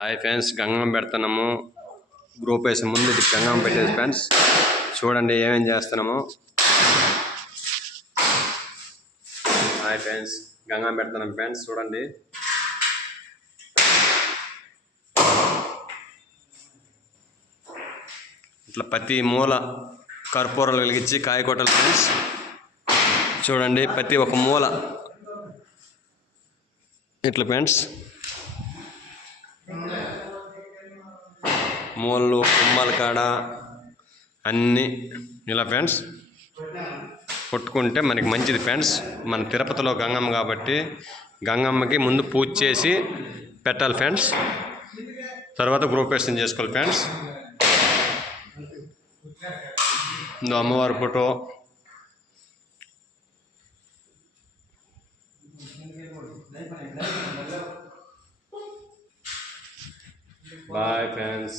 Hi friends, Gangam పెడుతున్నాము. Group వేసి ముందు ఇది గంగం పెట్టేది ఫ్రెండ్స్. చూడండి ఏమేం చేస్తున్నాము. హాయ్ ఫ్రెండ్స్, గంగం పెడుతున్నాం ఫ్రెండ్స్. చూడండి ఇట్లా ప్రతి మూల కర్పూరాలు వెలిగించి కాయకొట్టలు ఫ్రెండ్స్. చూడండి ప్రతి ఒక్క మూల ఇట్లా ఫ్రెండ్స్. మూలలు కుమ్మల కాడ అన్నీ ఇలా ఫ్రెండ్స్ కొట్టుకుంటే మనకి మంచిది ఫ్రెండ్స్. మన తిరుపతిలో గంగమ్మ కాబట్టి గంగమ్మకి ముందు పూజ చేసి పెట్టాలి ఫ్రెండ్స్. తర్వాత గ్రూపేషన్ చేసుకోవాలి ఫ్రెండ్స్. అమ్మవారి ఫోటో బాయ్ ఫ్రెండ్స్.